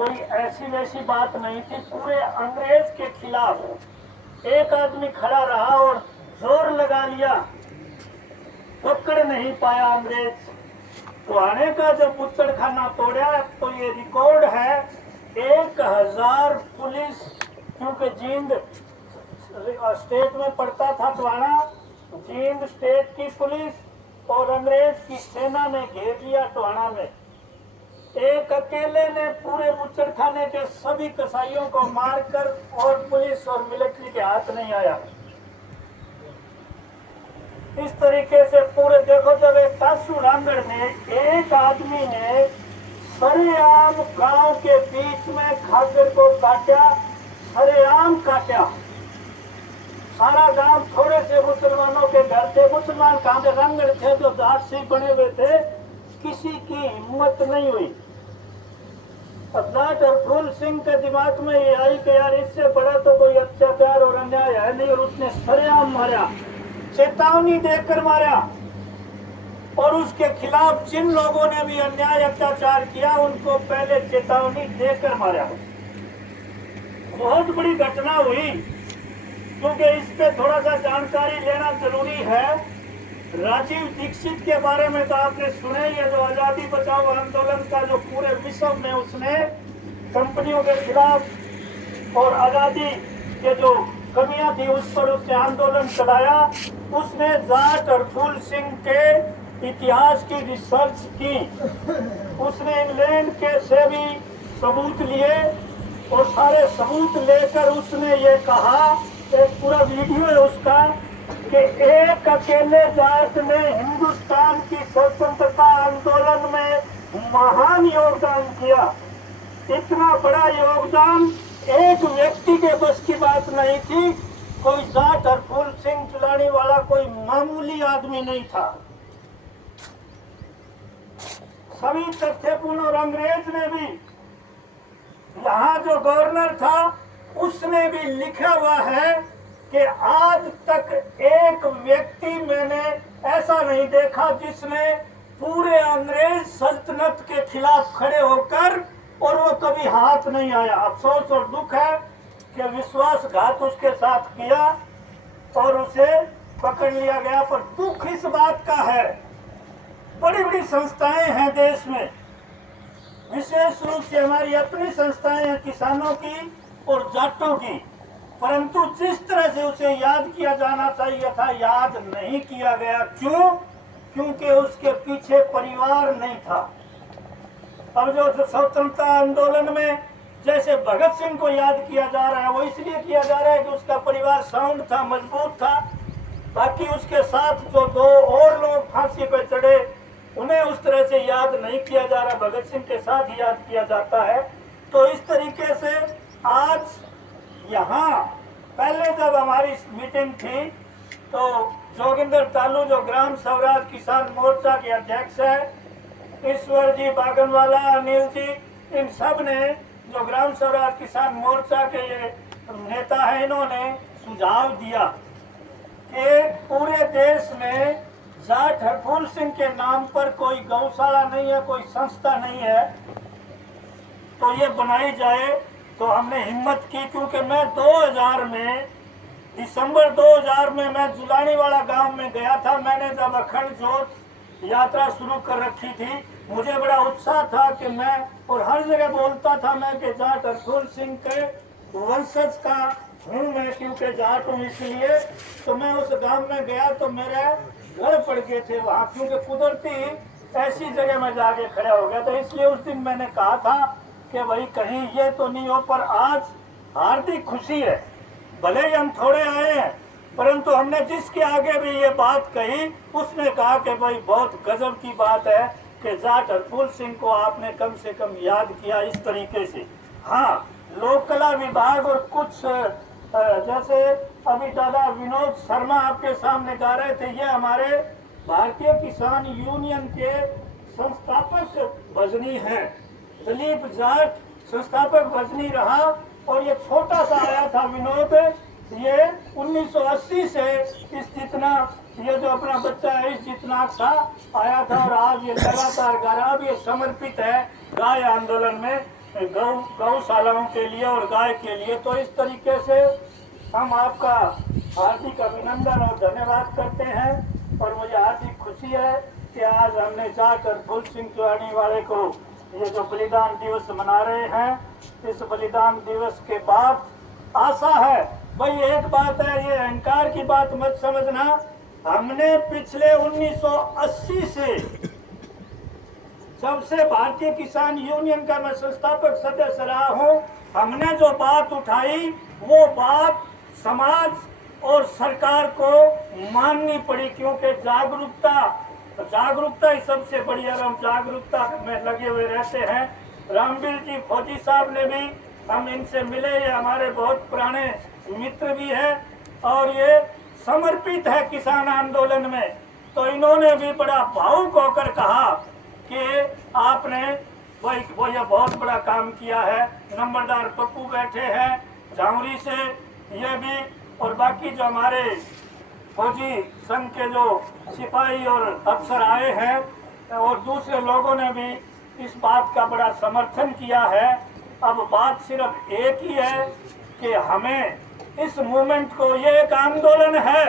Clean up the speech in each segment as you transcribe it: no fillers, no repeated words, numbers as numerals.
कोई ऐसी वैसी बात नहीं थी। पूरे अंग्रेज के खिलाफ एक आदमी खड़ा रहा और जोर लगा लिया, पकड़ नहीं पाया अंग्रेज। टोहाने का जब बुच्चड़खाना तोड़ा तो ये रिकॉर्ड है 1000 पुलिस, क्योंकि जींद स्टेट में पड़ता था टोहाना, जींद स्टेट की पुलिस और अंग्रेज की सेना ने घेर लिया टोहाना में। एक अकेले ने पूरे बुच्चड़खाने के सभी कसाईयों को मारकर और पुलिस और मिलिट्री के हाथ नहीं आया। इस तरीके से पूरे देखो, जब एक तासू रामगढ़ में एक आदमी ने सरेआम गांव के बीच में खाकर को काटा, सरेआम काटा। सारा गांव थोड़े से मुसलमानों के घर थे, मुसलमान कहां के रामगढ़ थे जो जाट से बने हुए थे, किसी की हिम्मत नहीं हुई। जाट और फूल सिंह के दिमाग में ये आई कि यार इससे बड़ा तो कोई अत्याचार और अन्याय है नहीं, और उसने सरेआम मारा, चेतावनी देकर मारा। और उसके खिलाफ जिन लोगों ने भी अन्याय अत्याचार किया उनको पहले चेतावनी देकर मारा। बहुत बड़ी घटना हुई, क्योंकि इस पे थोड़ा सा जानकारी लेना जरूरी है। राजीव दीक्षित के बारे में तो आपने सुना ही है, जो आजादी बचाओ आंदोलन का जो पूरे विश्व में उसने कंपनियों के खिलाफ और आजादी के जो कमियां थी उस पर उसने आंदोलन चलाया। उसने जाट और फूल सिंह के इतिहास की रिसर्च की। उसने इंग्लैंड के से भी सबूत लिए और सारे सबूत लेकर उसने ये कहा, एक पूरा वीडियो है उसका, कि एक अकेले जाट ने हिंदुस्तान की स्वतंत्रता आंदोलन में महान योगदान किया। इतना बड़ा योगदान एक व्यक्ति के बस की बात नहीं थी। कोई जाट और फूल सिंह चलाने वाला कोई मामूली आदमी नहीं था। सभी तथ्यपूर्ण, और अंग्रेज ने भी, यहाँ जो गवर्नर था उसने भी लिखा हुआ है कि आज तक एक व्यक्ति मैंने ऐसा नहीं देखा जिसने पूरे अंग्रेज सल्तनत के खिलाफ खड़े होकर और वो कभी हाथ नहीं आया। अफसोस और दुख है कि विश्वासघात उसके साथ किया और उसे पकड़ लिया गया। पर दुख इस बात का है, बड़ी बड़ी संस्थाएं हैं देश में, विशेष रूप से हमारी अपनी संस्थाएं हैं किसानों की और जाटों की, परंतु जिस तरह से उसे याद किया जाना चाहिए था याद नहीं किया गया। क्यों? क्योंकि उसके पीछे परिवार नहीं था। अब जो स्वतंत्रता आंदोलन में जैसे भगत सिंह को याद किया जा रहा है, वो इसलिए किया जा रहा है कि उसका परिवार साउंड था, मजबूत था। बाकी उसके साथ जो दो और लोग फांसी पे चढ़े उन्हें उस तरह से याद नहीं किया जा रहा, भगत सिंह के साथ याद किया जाता है। तो इस तरीके से आज यहाँ पहले जब हमारी मीटिंग थी तो जोगिंदर तालू जो ग्राम स्वराज किसान मोर्चा के अध्यक्ष है, ईश्वर जी बागनवाला, अनिल जी, इन सब ने जो ग्राम स्वराज किसान मोर्चा के ये नेता है, इन्होंने सुझाव दिया कि पूरे देश में जाट हरफूल सिंह के नाम पर कोई गौशाला नहीं है, कोई संस्था नहीं है, तो ये बनाई जाए। तो हमने हिम्मत की, क्योंकि मैं 2000 में दिसंबर 2000 में मैं जुलानी वाला गांव में गया था। मैंने जब अखंड ज्योत यात्रा शुरू कर रखी थी, मुझे बड़ा उत्साह था कि मैं, और हर जगह बोलता था मैं कि जाट हरफूल सिंह के वंशज का हूँ मैं, क्योंकि जाट हूँ इसलिए। तो मैं उस गांव में गया तो मेरे घर पड़ गए थे वहां, क्योंकि कुदरती ऐसी जगह में जाके खड़ा हो गया। तो इसलिए उस दिन मैंने कहा था कि भाई कहीं ये तो नहीं हो। पर आज हार्दिक खुशी है, भले ही हम थोड़े आए हैं, परंतु हमने जिसके आगे भी ये बात कही उसने कहा कि भाई बहुत गजब की बात है कि जाट हरफूल सिंह को आपने कम से कम याद किया इस तरीके से। हाँ, लोक कला विभाग और कुछ जैसे अभी दादा विनोद शर्मा आपके सामने गा रहे थे, ये हमारे भारतीय किसान यूनियन के संस्थापक भजनी हैं। दिलीप जाट संस्थापक भजनी रहा, और ये छोटा सा आया था विनोद, ये 1980 से इस जितना, ये जो अपना बच्चा है इस जितना सा आया था, और आज ये लगातार गा रहा। अब ये समर्पित है गाय आंदोलन में। गौशालाओं के लिए और गाय के लिए। तो इस तरीके से हम आपका हार्दिक अभिनंदन और धन्यवाद करते हैं। और मुझे हार्दिक खुशी है कि आज हमने जाकर फूल सिंह चुलानी वाले को ये जो बलिदान दिवस मना रहे हैं, इस बलिदान दिवस के बाद आशा है, भाई एक बात है, ये अहंकार की बात मत समझना, हमने पिछले 1980 से जब से भारतीय किसान यूनियन का मैं संस्थापक सदस्य रहा हूं, हमने जो बात उठाई वो बात समाज और सरकार को माननी पड़ी, क्योंकि जागरूकता ही सबसे बड़ी है। हम जागरूकता में लगे हुए रहते हैं। रामवीर जी फौजी साहब ने भी, हम इनसे मिले, ये हमारे बहुत पुराने मित्र भी है और ये समर्पित है किसान आंदोलन में। तो इन्होंने भी बड़ा भावुक होकर कहा कि आपने वो ये बहुत बड़ा काम किया है। नंबरदार पप्पू बैठे हैं झांवरी से, ये भी, और बाकी जो हमारे फौजी संघ के जो सिपाही और अफसर आए हैं और दूसरे लोगों ने भी इस बात का बड़ा समर्थन किया है। अब बात सिर्फ एक ही है कि हमें इस मूवमेंट को, ये एक आंदोलन है,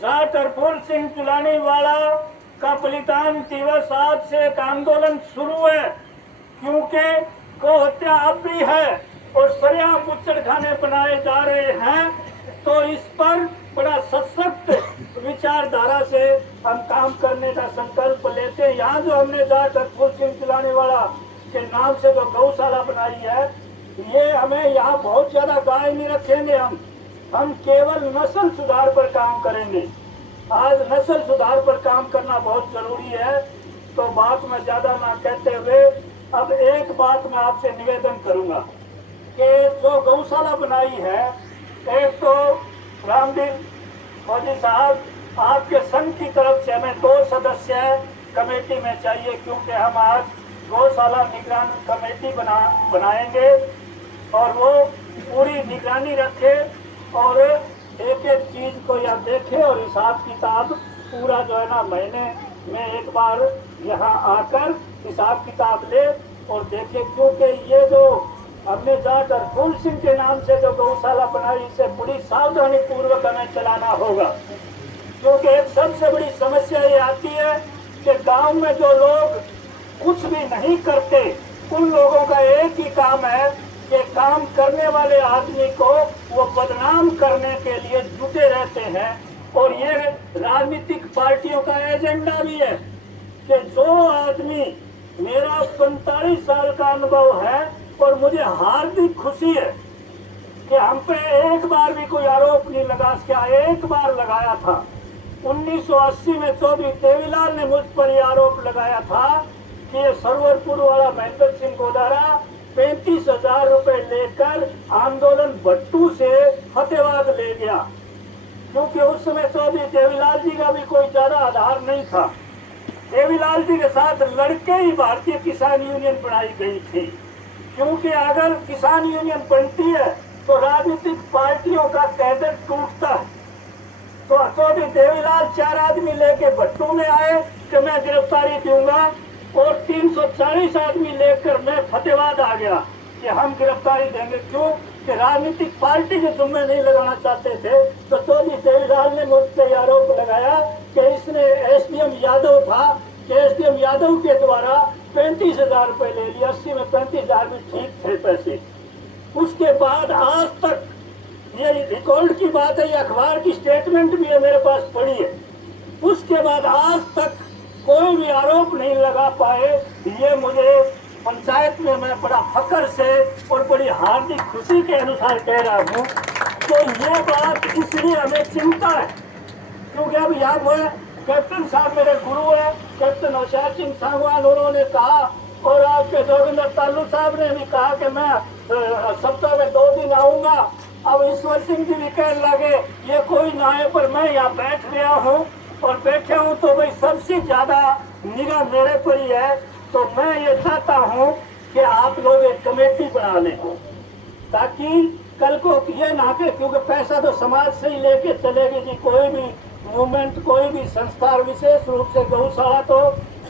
जाट और फूल सिंह चुलानी वाला का बलिदान दिवस आज से एक आंदोलन शुरू है, क्योंकि गौ हत्या अब भी है और सरेआम बुच्चड़ खाने बनाए जा रहे हैं। तो इस पर बड़ा सशक्त विचारधारा से हम काम करने का संकल्प लेते हैं। यहाँ जो हमने जाकर फूल सिंह चुलाने वाला के नाम से जो गौशाला बनाई है, ये हमें यहाँ बहुत ज्यादा गाय नहीं रखेंगे, हम केवल नस्ल सुधार पर काम करेंगे। आज नस्ल सुधार पर काम करना बहुत जरूरी है। तो बात में ज्यादा ना कहते हुए अब एक बात मैं आपसे निवेदन करूंगा कि जो गौशाला बनाई है, एक तो रामवीर फौजी साहब, आपके संघ की तरफ से हमें 2 सदस्य कमेटी में चाहिए, क्योंकि हम आज गौशाला निगरानी कमेटी बनाएंगे और वो पूरी निगरानी रखे और एक एक चीज को या देखे और हिसाब किताब पूरा जो है ना महीने में एक बार यहाँ आकर हिसाब किताब ले और देखे। क्योंकि ये जो हमने जाकर फूल सिंह के नाम से जो गौशाला बनाई, इसे बड़ी सावधानी पूर्वक हमें चलाना होगा। क्योंकि एक सबसे बड़ी समस्या ये आती है कि गांव में जो लोग कुछ भी नहीं करते, उन लोगों का एक ही काम है कि काम करने वाले आदमी को वो बदनाम करने के लिए जुटे रहते हैं। और ये राजनीतिक पार्टियों का एजेंडा भी है कि जो आदमी, मेरा 45 साल का अनुभव है और मुझे हार्दिक खुशी है कि हम पे एक बार भी कोई आरोप नहीं लगा। क्या एक बार लगाया था 1980 में चौधरी देवीलाल ने मुझ पर यह आरोप लगाया था कि ये सरवरपुर वाला महेंद्र सिंह गोदारा 35,000 रुपए लेकर आंदोलन भट्टू से फतेहाबाद ले गया, क्योंकि उस समय चौधरी देवीलाल जी का भी कोई ज्यादा आधार नहीं था। देवीलाल जी के साथ लड़के ही भारतीय किसान यूनियन बनाई गई थी, क्योंकि अगर किसान यूनियन बनती है तो राजनीतिक पार्टियों का कैडर टूटता है। तो चौधरी देवीलाल 4 आदमी लेके भट्टू में आए कि मैं गिरफ्तारी दूंगा और 340 आदमी लेकर मैं फतेहाबाद आ गया कि हम गिरफ्तारी देंगे। क्यों? कि राजनीतिक पार्टी के जुम्मे नहीं लगाना चाहते थे। तो चौधरी देवीलाल ने मुझ पर आरोप लगाया कि इसने एसडीएम यादव था कि एसडीएम यादव के द्वारा 35,000 रुपए ले लिया। 80 में 35,000 भी ठीक थे पैसे। उसके बाद आज तक ये रिकॉर्ड की बात है, ये अखबार की स्टेटमेंट भी है, मेरे पास पड़ी है। उसके बाद आज तक कोई भी आरोप नहीं लगा पाए। ये मुझे पंचायत में मैं बड़ा फक्र से और बड़ी हार्दिक खुशी के अनुसार कह रहा हूँ। तो ये बात इसलिए हमें चिंता है, क्योंकि अब यहाँ वो कैप्टन साहब मेरे गुरु है, कैप्टन होशियार सिंह सांगवान, उन्होंने कहा और आपके जोगिंदर तालू साहब ने भी कहा कि मैं सप्ताह में 2 दिन आऊंगा। अब ईश्वर सिंह जी भी कहने लगे ये कोई ना आए, पर मैं यहाँ बैठ गया हूँ और बैठे हूँ तो भाई सबसे ज्यादा निगाह मेरे पर ही है। तो मैं ये चाहता हूँ कि आप लोग एक कमेटी बना लें, ताकि कल को ये ना के, क्योंकि पैसा तो समाज से ही लेके चलेगी जी। कोई भी मूवमेंट, कोई भी संस्था, विशेष रूप से गौशाला तो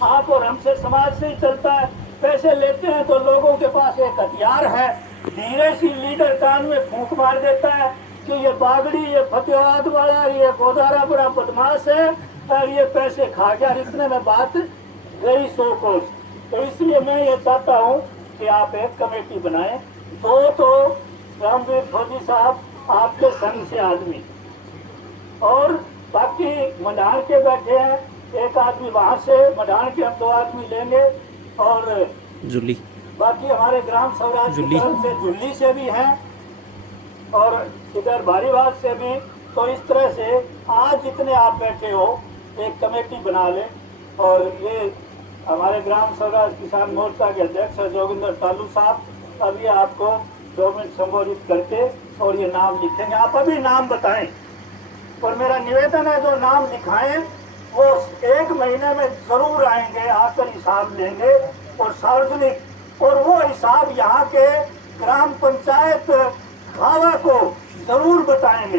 आप और हमसे समाज से ही चलता है। पैसे लेते हैं तो लोगों के पास एक हथियार है, धीरे सी लीडर कान में फूंक मार देता है कि ये बागड़ी, ये फतेहाबाद वाला, ये गोदारा बड़ा बदमाश है और ये पैसे खा गया। इतने में बात गई 100 कोस। तो इसलिए मैं ये चाहता हूँ कि आप एक कमेटी बनाएं। दो तो रामवीर फौजी साहब आपके संघ से आदमी, और बाकी मडान के बैठे हैं, एक आदमी वहां से, मडान के हम 2 आदमी लेंगे, और जुल्ली बाकी हमारे ग्राम स्वराज की तरफ से जुल्ली से भी हैं और इधर भारीबाग से भी। तो इस तरह से आज जितने आप बैठे हो एक कमेटी बना लें, और ये हमारे ग्राम स्वराज किसान मोर्चा के अध्यक्ष जोगिंदर तालू साहब अभी आपको 2 मिनट संबोधित करके और ये नाम लिखेंगे। आप अभी नाम बताएं, और मेरा निवेदन है जो नाम लिखाएं वो 1 महीने में जरूर आएंगे, आकर हिसाब लेंगे और सार्वजनिक, और वो हिसाब यहाँ के ग्राम पंचायत खावा को जरूर बताएंगे।